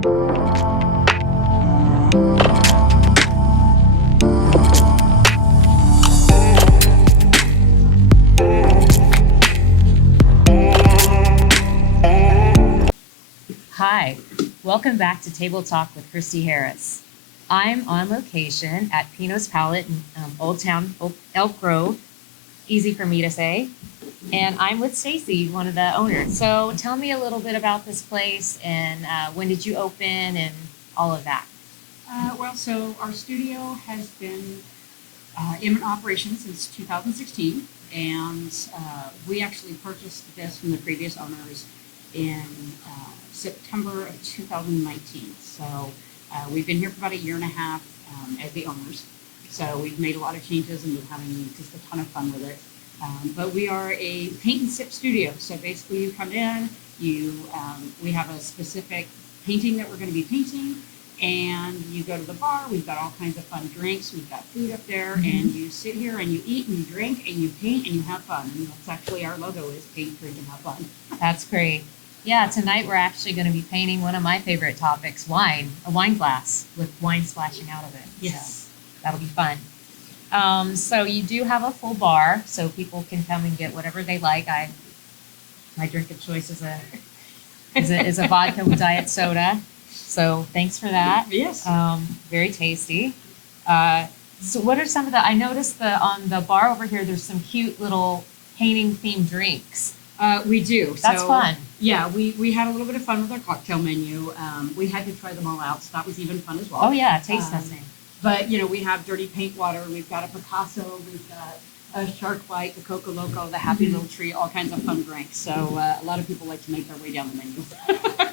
Hi, welcome back to Table Talk with Kristy Harris. I'm on location at Pinot's Palette in Old Elk Grove, easy for me to say, and I'm with Stacey, one of the owners. So tell me a little bit about this place and when did you open and all of that? So our studio has been in operation since 2016, and we actually purchased this from the previous owners in September of 2019. So we've been here for about a year and a half as the owners. So we've made a lot of changes and been having just a ton of fun with it. But we are a paint and sip studio. So basically you come in, we have a specific painting that we're going to be painting, and you go to the bar. We've got all kinds of fun drinks. We've got food up there, and you sit here and you eat and you drink and you paint and you have fun. And that's actually our logo is paint, drink, and have fun. That's great. Yeah, tonight we're actually going to be painting one of my favorite topics, wine, a wine glass with wine splashing out of it. Yes. So that'll be fun. So you do have a full bar, so people can come and get whatever they like. My drink of choice is a vodka with diet soda. So thanks for that. Yes. Very tasty. So what are some of I noticed on the bar over here, there's some cute little painting themed drinks. We do. That's fun. Yeah, we had a little bit of fun with our cocktail menu. We had to try them all out, so that was even fun as well. Oh yeah, taste testing. But we have dirty paint water. We've got a Picasso. We've got a Shark Bite, the Coco Loco, the Happy Little Tree, all kinds of fun drinks. So a lot of people like to make their way down the menu.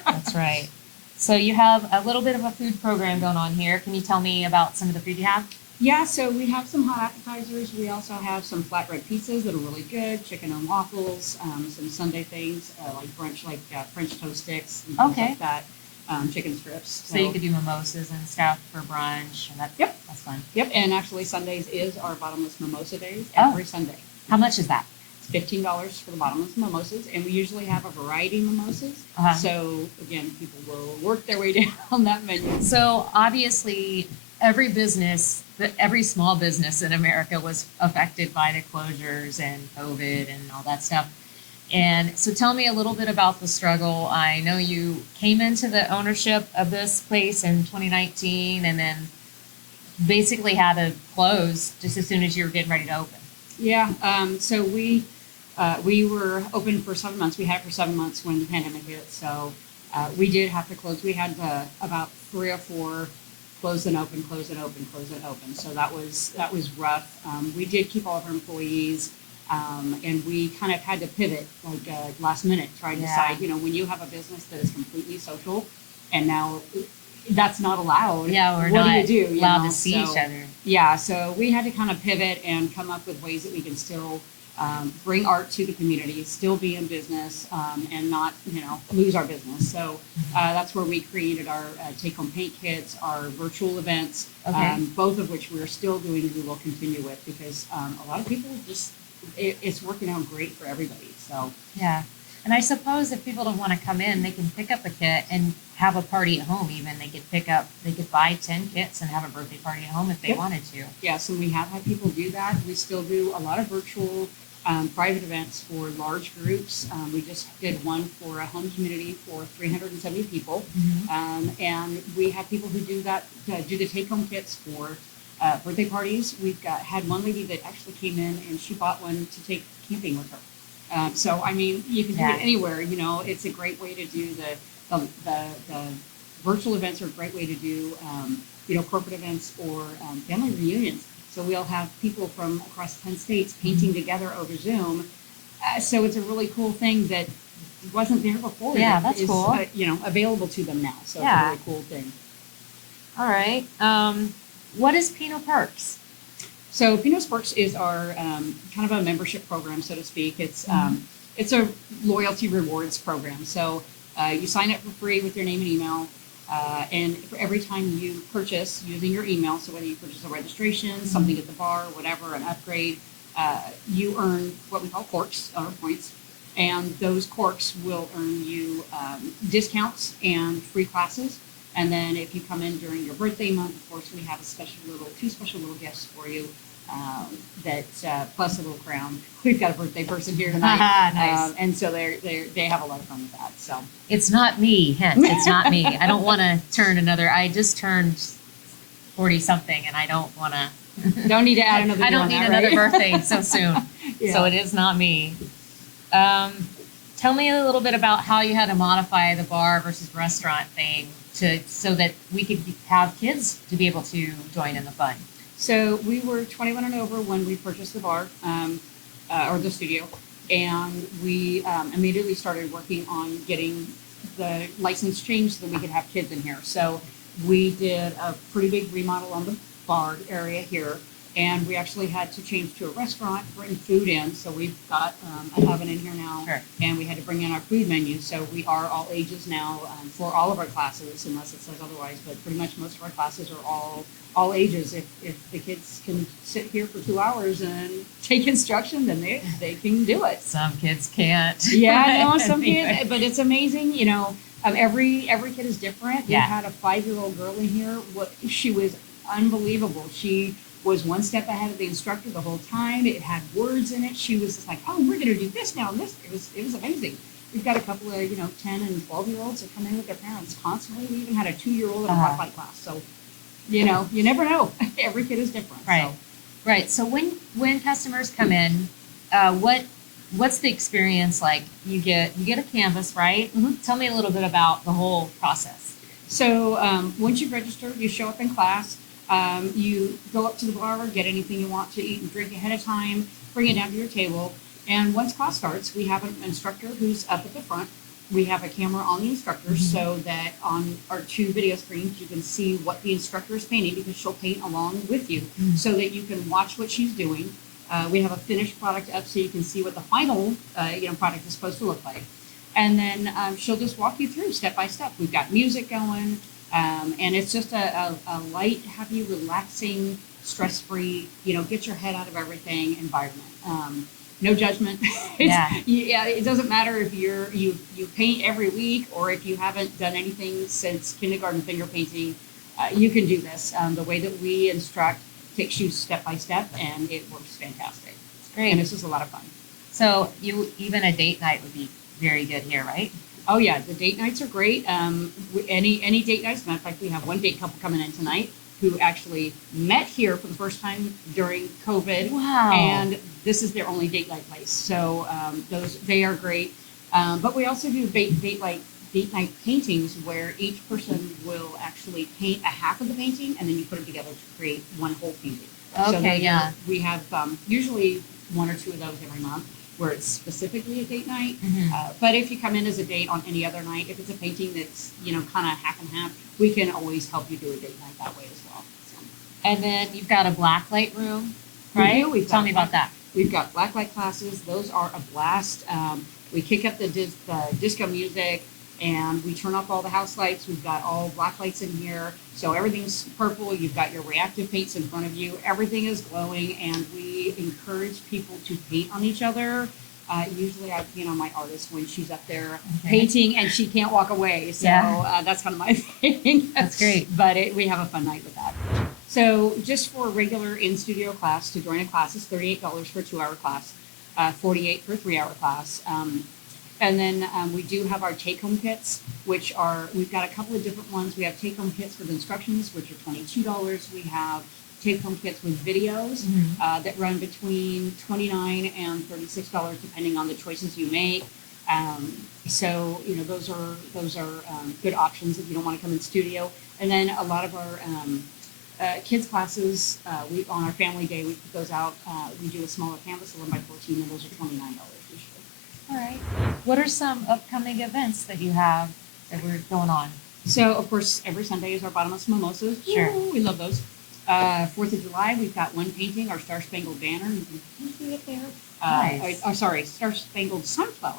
That's right. So you have a little bit of a food program going on here. Can you tell me about some of the food you have? Yeah, so we have some hot appetizers. We also have some flat bread pizzas that are really good, chicken and waffles, some Sunday things like brunch, like French toast sticks and things like that, chicken strips. So you could do mimosas and stuff for brunch. And Yep. That's fun. Yep, and actually Sundays is our bottomless mimosa days every Sunday. How much is that? It's $15 for the bottomless mimosas, and we usually have a variety of mimosas. So again, people will work their way down that menu. So obviously every small business in America was affected by the closures and COVID and all that stuff. And so tell me a little bit about the struggle. I know you came into the ownership of this place in 2019 and then basically had to close just as soon as you were getting ready to open. Yeah, so we were open for 7 months. We had it for 7 months when the pandemic hit. So we did have to close. We had about 3 or 4 close and open, close and open, close and open. So that was rough. We did keep all of our employees, and we kind of had to pivot last minute, trying to decide. When you have a business that is completely social, and now that's not allowed. Yeah, we're what not do you do? allowed to see each other. Yeah, so we had to kind of pivot and come up with ways that we can still bring art to the community, still be in business, and not, lose our business. So that's where we created our take-home paint kits, our virtual events, both of which we're still doing and we will continue with because a lot of people it's working out great for everybody. So yeah. And I suppose if people don't want to come in, they can pick up a kit and have a party at home even. They could buy 10 kits and have a birthday party at home if they wanted to. Yes, and we have had people do that. We still do a lot of virtual private events for large groups. We just did one for a home community for 370 people. And we have people who do that, do the take-home kits for birthday parties. We've had one lady that actually came in and she bought one to take camping with her. So, I mean, you can do it anywhere. It's a great way to do the virtual events are a great way to do, corporate events or family reunions. So we'll have people from across 10 states painting together over Zoom. So it's a really cool thing that wasn't there before. Yeah, that's cool. Available to them now. So it's a really cool thing. All right. What is Pinot Perks? So Pinot Perks is our kind of a membership program, so to speak. It's a loyalty rewards program. So you sign up for free with your name and email. And for every time you purchase using your email, so whether you purchase a registration, something at the bar, whatever, an upgrade, you earn what we call corks or points. And those corks will earn you discounts and free classes. And then if you come in during your birthday month, of course, we have two special little gifts for you. Plus a little crown. We've got a birthday person here tonight, Nice. and so they have a lot of fun with that. So It's not me, hence, it's not me. I don't want to turn another, I just turned 40 something and I don't want to. don't need to add another. I don't need another right? birthday so soon. Yeah. So it is not me. Tell me a little bit about how you had to modify the bar versus restaurant thing so that we could have kids to be able to join in the fun. So we were 21 and over when we purchased the bar, or the studio, and we immediately started working on getting the license changed so that we could have kids in here. So we did a pretty big remodel on the bar area here, and we actually had to change to a restaurant, bring food in. So we've got a oven in here now, Sure. and we had to bring in our food menu. So we are all ages now for all of our classes, unless it says otherwise. But pretty much most of our classes are all ages. If the kids can sit here for 2 hours and take instruction, then they can do it. Some kids can't. Yeah, no, some Anyway. kids, but it's amazing. Every kid is different. Yeah. We had a 5-year-old girl in here. She was unbelievable. She was one step ahead of the instructor the whole time. It had words in it. She was just like, "Oh, we're going to do this now and this." It was amazing. We've got a couple of 10 and 12-year-olds that come in with their parents constantly. We even had a 2-year-old in a rock light class. So you never know. Every kid is different. Right. So. Right. So when customers come in, what's the experience like? You get a canvas, right? Mhm. Tell me a little bit about the whole process. So once you've registered, you show up in class. You go up to the bar, get anything you want to eat and drink ahead of time, bring it down to your table. And once class starts, we have an instructor who's up at the front. We have a camera on the instructor so that on our 2 video screens, you can see what the instructor is painting because she'll paint along with you so that you can watch what she's doing. We have a finished product up so you can see what the final product is supposed to look like. And then she'll just walk you through step by step. We've got music going, and it's just a light, happy, relaxing, stress-free, get your head out of everything environment. No judgment. It doesn't matter if you paint every week or if you haven't done anything since kindergarten finger painting. You can do this. The way that we instruct takes you step by step, and it works fantastic. It's great. And it's just a lot of fun. So even a date night would be very good here, right? Oh yeah, the date nights are great. Any date nights. Matter of fact, we have one date couple coming in tonight who actually met here for the first time during COVID. Wow. And this is their only date night place. So they are great. But we also do date night paintings where each person will actually paint a half of the painting and then you put them together to create one whole painting. Okay, yeah. We have usually 1 or 2 of those every month where it's specifically a date night. But if you come in as a date on any other night, if it's a painting that's kind of half and half, we can always help you do a date night that way as well. So. And then you've got a blacklight room, right? We do. Tell me about that. We've got blacklight classes. Those are a blast. We kick up the disco music and we turn off all the house lights. We've got all black lights in here. So everything's purple. You've got your reactive paints in front of you. Everything is glowing, and we encourage people to paint on each other. Usually I paint on my artist when she's up there painting and she can't walk away. So that's kind of my thing. That's great. But we have a fun night with that. So just for a regular in-studio class, to join a class is $38 for a 2-hour class, $48 for a 3-hour class. And then we do have our take-home kits, we've got a couple of different ones. We have take-home kits with instructions, which are $22. We have take-home kits with videos that run between $29 and $36, depending on the choices you make. So those are good options if you don't want to come in studio. And then a lot of our kids classes, on our family day, we put those out. We do a smaller canvas, 11x14, and those are $29 usually. All right. What are some upcoming events that you have that we're going on? So, of course, every Sunday is our bottomless mimosas. Sure. Ooh, we love those. 4th of July, we've got one painting, our Star Spangled Banner. You can see it there. Nice. Sorry, Star Spangled Sunflower.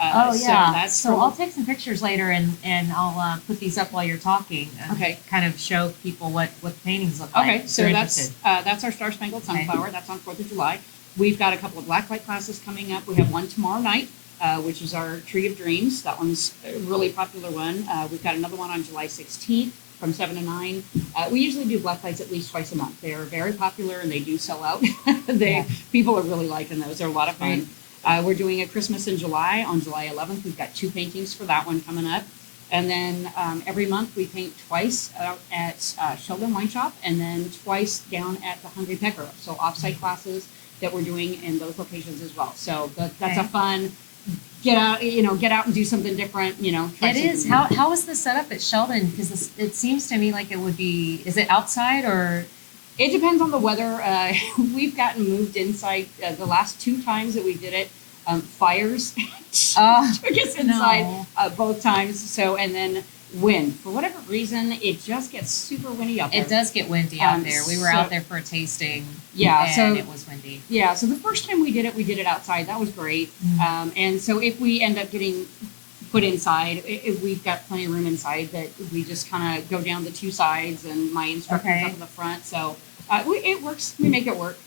Oh, yeah. So I'll take some pictures later and I'll put these up while you're talking. And Okay. kind of show people what the paintings look like. Okay, if so they're that's interested. our Star Spangled Sunflower. That's on 4th of July. We've got a couple of blacklight classes coming up. We have one tomorrow night. which is our Tree of Dreams. That one's a really popular one. We've got another one on July 16th from 7 to 9. We usually do black lights at least twice a month. They are very popular and they do sell out. People are really liking those. They're a lot of fun. We're doing a Christmas in July on July 11th. We've got 2 paintings for that one coming up. And then every month we paint twice out at Sheldon Wine Shop and then twice down at the Hungry Pecker. So offsite classes that we're doing in those locations as well. So that's a fun get out and do something different. Try it is. How is the setup at Sheldon? Because it seems to me like it would be. Is it outside or? It depends on the weather. We've gotten moved inside the last 2 times that we did it. Fires took us inside both times. So, and then wind. For whatever reason, it just gets super windy out there. It does get windy out there. We were out there for a tasting. Yeah, and it was windy. Yeah, so the first time we did it outside. That was great. Mm-hmm. And so if we end up getting put inside, we've got plenty of room inside that we just kind of go down the 2 sides, and my instructor's up in the front. So it works. We make it work.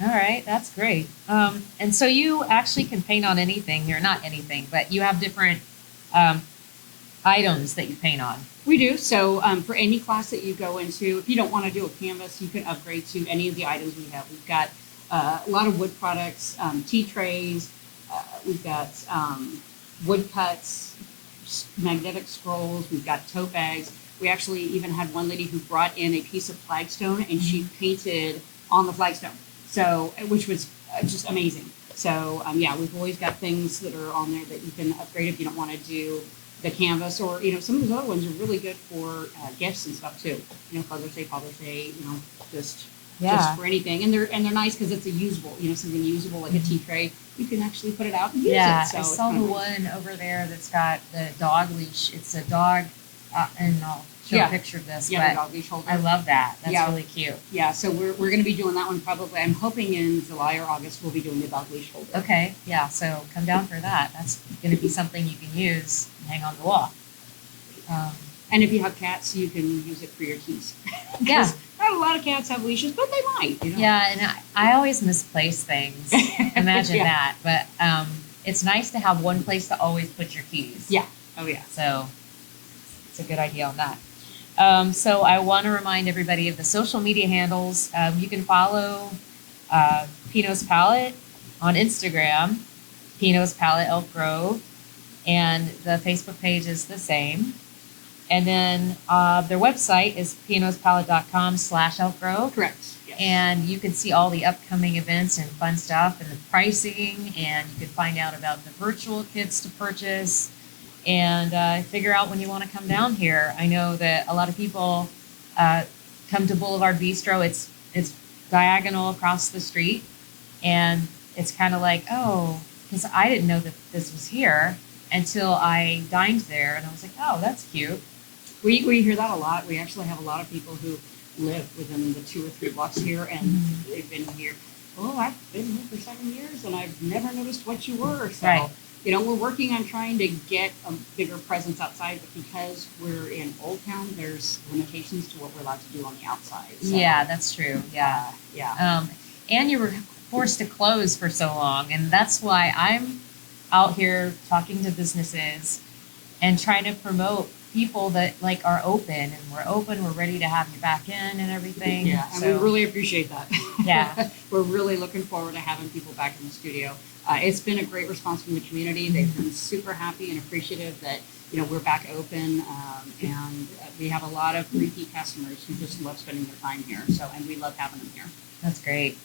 All right, that's great. And so you actually can paint on anything here, not anything, but you have different items that you paint on. We do. So for any class that you go into, if you don't want to do a canvas, you can upgrade to any of the items we have. We've got a lot of wood products, tea trays. We've got wood cuts, magnetic scrolls. We've got tote bags. We actually even had one lady who brought in a piece of flagstone and she painted on the flagstone. So, which was just amazing. So, we've always got things that are on there that you can upgrade if you don't want to do the canvas, or some of those other ones are really good for gifts and stuff too. Father's Day, just for anything. And they're nice because it's a usable, something usable like a tea tray. You can actually put it out and use it. So I saw the one over there that's got the dog leash. It's a dog, and I'll show a picture of this. Yeah, the dog leash holder. I love that. That's really cute. Yeah, so we're going to be doing that one probably. I'm hoping in July or August we'll be doing the dog leash holder. Okay, yeah. So come down for that. That's going to be something you can use and hang on the wall. And if you have cats, you can use it for your keys. Yeah. Not a lot of cats have leashes, but they might. Yeah, and I always misplace things. Imagine that. But it's nice to have one place to always put your keys. Yeah. Oh, yeah. So it's a good idea on that. So I want to remind everybody of the social media handles. You can follow Pinot's Palette on Instagram, Pinot's Palette Elk Grove, and the Facebook page is the same. And then their website is pinotspalette.com/Elk Grove. Correct. Yes. And you can see all the upcoming events and fun stuff and the pricing, and you can find out about the virtual kits to purchase and figure out when you want to come down here. I know that a lot of people come to Boulevard Bistro. It's diagonal across the street, and it's kind of like, oh, because I didn't know that this was here until I dined there, and I was like, oh, that's cute. We hear that a lot. We actually have a lot of people who live within the 2 or 3 blocks here, and they've been here. Oh, I've been here for 7 years, and I've never noticed what you were. So, we're working on trying to get a bigger presence outside, but because we're in Old Town, there's limitations to what we're allowed to do on the outside. So, yeah, that's true. Yeah. And you were forced to close for so long, and that's why I'm out here talking to businesses and trying to promote people that are open, and we're ready to have you back in and everything. Yeah, and we really appreciate that. Yeah. We're really looking forward to having people back in the studio. It's been a great response from the community. They've been super happy and appreciative that we're back open, and we have a lot of repeat customers who just love spending their time here. So, and we love having them here. That's great.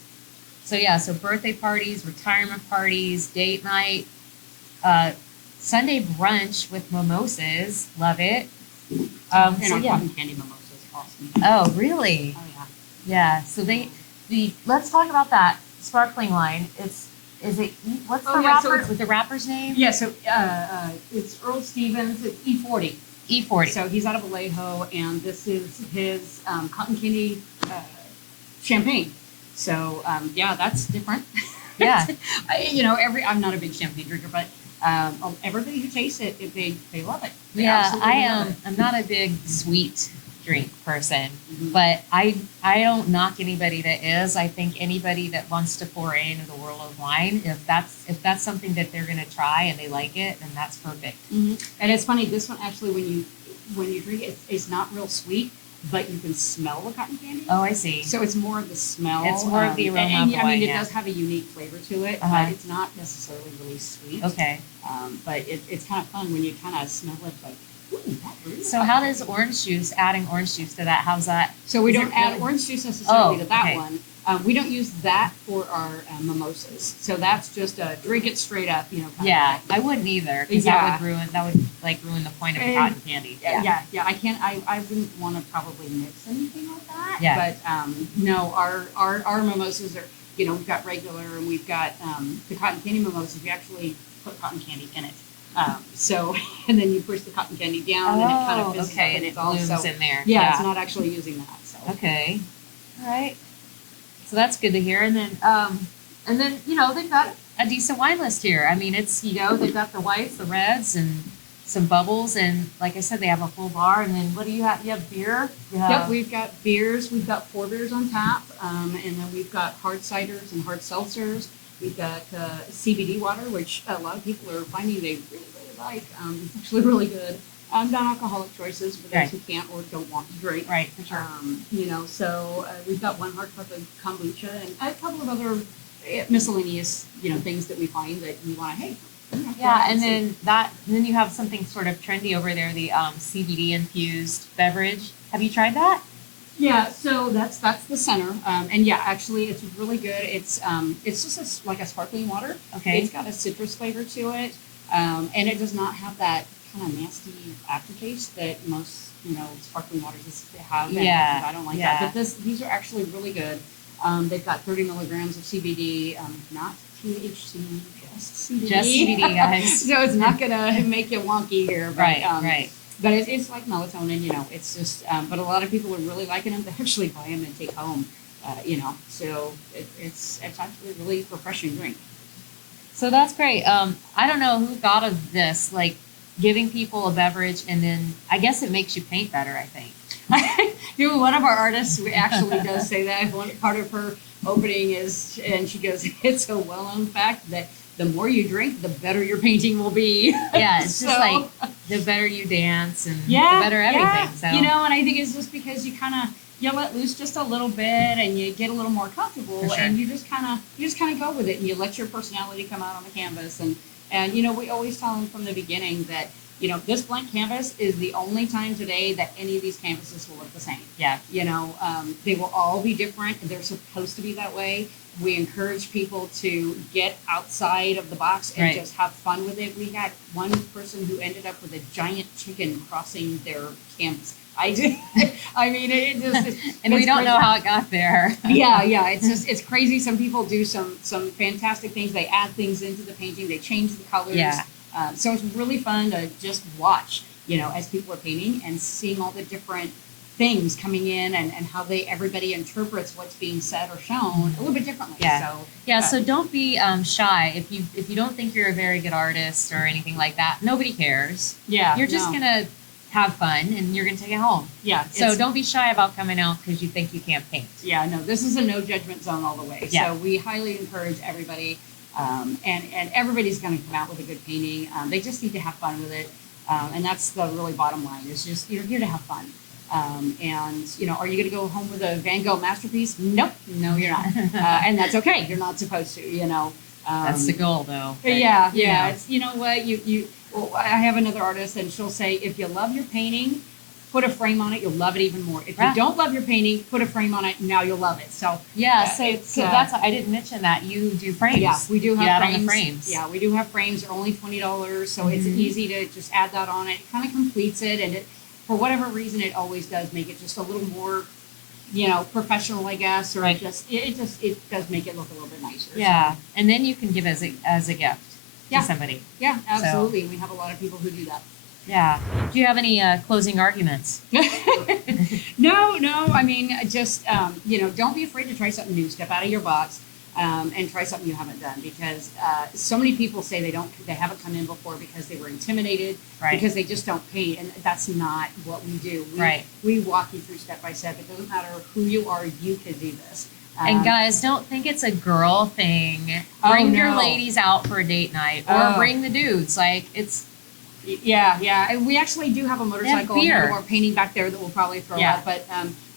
So so birthday parties, retirement parties, date night, Sunday brunch with mimosas. Love it. And our cotton candy mimosas, awesome. Oh, really? Oh, yeah. Yeah. So let's talk about that sparkling line. What's the rapper's name? Yeah, so it's Earl Stevens. It's E40. E40. So he's out of Vallejo, and this is his cotton candy champagne. So that's different. Yeah. I'm not a big champagne drinker, but everybody who tastes it, they love it. They I'm not a big sweet drink person, Mhm. but I don't knock anybody that is. I think anybody that wants to foray into the world of wine, if that's something that they're gonna try and they like it, then that's perfect. Mhm. And it's funny, this one actually, when you drink it, it's not real sweet, but you can smell the cotton candy. Oh, I see. So it's more of the smell. It's more of the aroma and, of the I mean, wine, it yeah. does have a unique flavor to it, Uh-huh. but it's not necessarily really sweet. Okay. But it's kind of fun when you kind of smell it, like, ooh, that really. So how does orange juice, adding orange juice to that, how's that? So we Is don't it add really- orange juice necessarily Oh, to that okay. one. We don't use that for our mimosas. So that's just a drink it straight up, kind Yeah, of thing. I wouldn't either, because Yeah. that would like ruin the point of the cotton candy. Yeah. I wouldn't want to probably mix anything like that. Yeah. But no, our mimosas are, we've got regular and we've got the cotton candy mimosas. We actually put cotton candy in it. So and then you push the cotton candy down and it kind of fizzes up okay, and and it it's all blooms so. in there. Yeah, it's not actually using that. So. Okay. All right. So that's good to hear. And then they've got a decent wine list here. I mean, it's they've got the whites, the reds, and some bubbles, and like I said, they have a full bar. And then what do you have? You have beer. Yep, we've got beers. We've got 4 beers on tap, and then we've got hard ciders and hard seltzers. We've got CBD water, which a lot of people are finding they really, really like. It's actually really good. Non-alcoholic choices for those Right. who can't or don't want to drink. Right, for sure. So we've got 1 hard cup of kombucha and a couple of other miscellaneous, things that we find that you want to, hey. Yeah, and then you have something sort of trendy over there, the CBD infused beverage. Have you tried that? Yeah, so that's the center, and yeah, actually, it's really good. It's just like a sparkling water. Okay. It's got a citrus flavor to it, and it does not have that kind of nasty aftertaste that most sparkling waters have. Yeah, I don't like yeah. that. But these are actually really good. They've got 30 milligrams of CBD, not THC, just CBD. Just CBD, guys. So it's not gonna make you wonky here, but, Right, right. But it's like melatonin, it's just, but a lot of people are really liking them. They actually buy them and take home, so it's actually a really refreshing drink. So that's great. I don't know who thought of this, like giving people a beverage, and then I guess it makes you paint better, I think. One of our artists actually does say that. One part of her opening is, and she goes, it's a well-known fact that the more you drink, the better your painting will be. Yeah, it's just like the better you dance and the Yeah, better everything. yeah. So And I think it's just because you kind of let loose just a little bit and you get a little more comfortable, For sure. and you just kind of go with it, and you let your personality come out on the canvas. And we always tell them from the beginning that this blank canvas is the only time today that any of these canvases will look the same. yeah, They will all be different. They're supposed to be that way. We encourage people to get outside of the box and Right. just have fun with it. We had one person who ended up with a giant chicken crossing their canvas. I mean, it just. and we it's don't crazy. know how it got there. Yeah. It's crazy. Some people do some fantastic things. They add things into the painting. They change the colors. Yeah. So it's really fun to just watch, as people are painting and seeing all the different things coming in and how everybody interprets what's being said or shown a little bit differently. Yeah. So Yeah, so don't be shy if you don't think you're a very good artist or anything like that. Nobody cares. yeah, You're just gonna have fun and you're gonna take it home. yeah. So it's- don't be shy about coming out because you think you can't paint. Yeah, no, this is a no judgment zone all the way. Yeah. So we highly encourage everybody, and everybody's going to come out with a good painting. They just need to have fun with it, and that's the really bottom line. Is just you're here to have fun. And are you going to go home with a Van Gogh masterpiece? Nope, no, you're not, and that's okay. You're not supposed to. That's the goal, though. But, Yeah. you know. It's what you. Well, I have another artist, and she'll say, if you love your painting, put a frame on it. You'll love it even more. If you Yeah. don't love your painting, put a frame on it. Now you'll love it. So Yeah, Yeah, so, it's, so that's I didn't mention that you do frames. yeah, we do You have add on frames. the frames. Yeah, we do have frames. They're only $20, so it's Mhm. easy to just add that on it. It kind of completes it, and for whatever reason, it always does make it just a little more, professional, I guess, or Right. it does make it look a little bit nicer. Yeah, So, and then you can give as a gift Yeah. to somebody. yeah, absolutely. We have a lot of people who do that. Yeah. Do you have any closing arguments? No. I mean, just don't be afraid to try something new. Step out of your box. and try something you haven't done, because so many people say they haven't come in before because they were intimidated, Right. because they just don't paint, and that's not what we do. Right. We walk you through step by step. It doesn't matter who you are, you can do this. And guys, don't think it's a girl thing. Oh, Bring your no. ladies out for a date night, or Oh. bring the dudes. Like, it's Yeah, and we actually do have a motorcycle and beer. more painting back there that we'll probably throw Yeah. up. But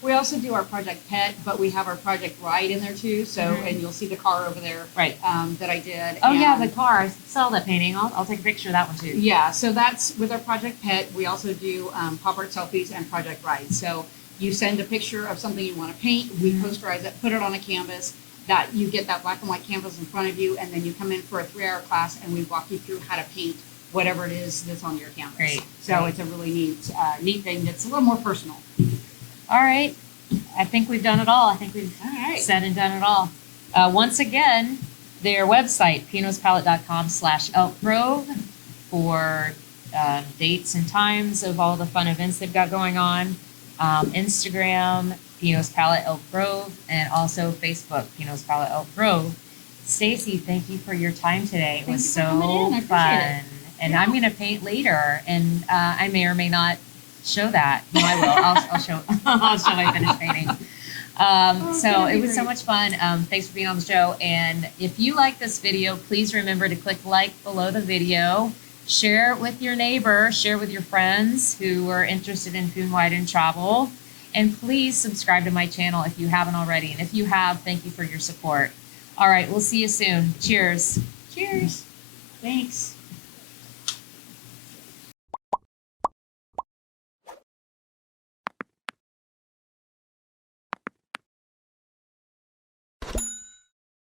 we also do our Project Pet, but we have our Project Ride in there too. So, Mhm. and you'll see the car over there right. that I did. Oh yeah, And- the car. I saw that painting. I'll take a picture of that one too. Yeah, so that's with our Project Pet. We also do pop art selfies and Project Ride. So you send a picture of something you want to paint, we Mhm. posterize it, put it on a canvas. That you get that black and white canvas in front of you, and then you come in for a 3-hour class, and we walk you through how to paint whatever it is that's on your canvas. Great, So great. it's a really neat thing that's a little more personal. All right. I think we've done it all. I think we've All right. said and done it all. Once again, their website, pinospalette.com/Elk Grove, for dates and times of all the fun events they've got going on. Instagram, Pinot's Palette Elk Grove, and also Facebook, Pinot's Palette Elk Grove. Stacey, thank you for your time today. It Thank was you for coming so in. I appreciate fun. it. And Yeah. I'm going to paint later, and I may or may not show that. No, I will. I'll show. I'll show my finished painting. So that'd it be was so great. much fun. Thanks for being on the show. And if you like this video, please remember to click like below the video. Share it with your neighbor. Share with your friends who are interested in food, wine, and travel. And please subscribe to my channel if you haven't already. And if you have, thank you for your support. All right, we'll see you soon. Cheers. Cheers. Thanks.